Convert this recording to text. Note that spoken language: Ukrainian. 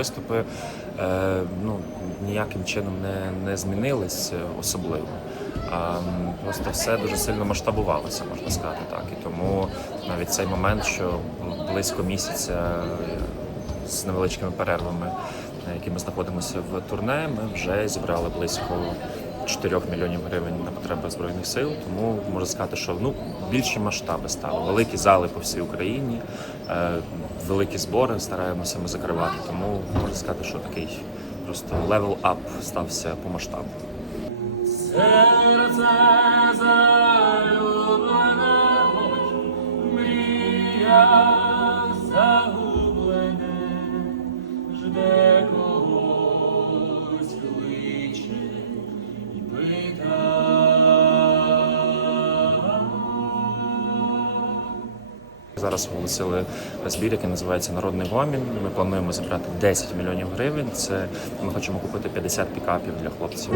виступи е, ну, ніяким чином не, не змінились е, особливо. Просто все дуже сильно масштабувалося, можна сказати так. І тому навіть цей момент, що близько місяця е, з невеличкими перервами, на які ми знаходимося в турне, ми вже зібрали близько 4 мільйонів гривень на потреби збройних сил. Тому можна сказати, що ну більші масштаби стали, великі зали по всій Україні, е, великі збори стараємося ми закривати. Тому можна сказати, що такий просто level up стався по масштабу. Серце залюблене, мрія загублене, жде Зараз оголосили збір, який називається Народний гомін. Ми плануємо зібрати 10 мільйонів гривень. Це ми хочемо купити 50 пікапів для хлопців.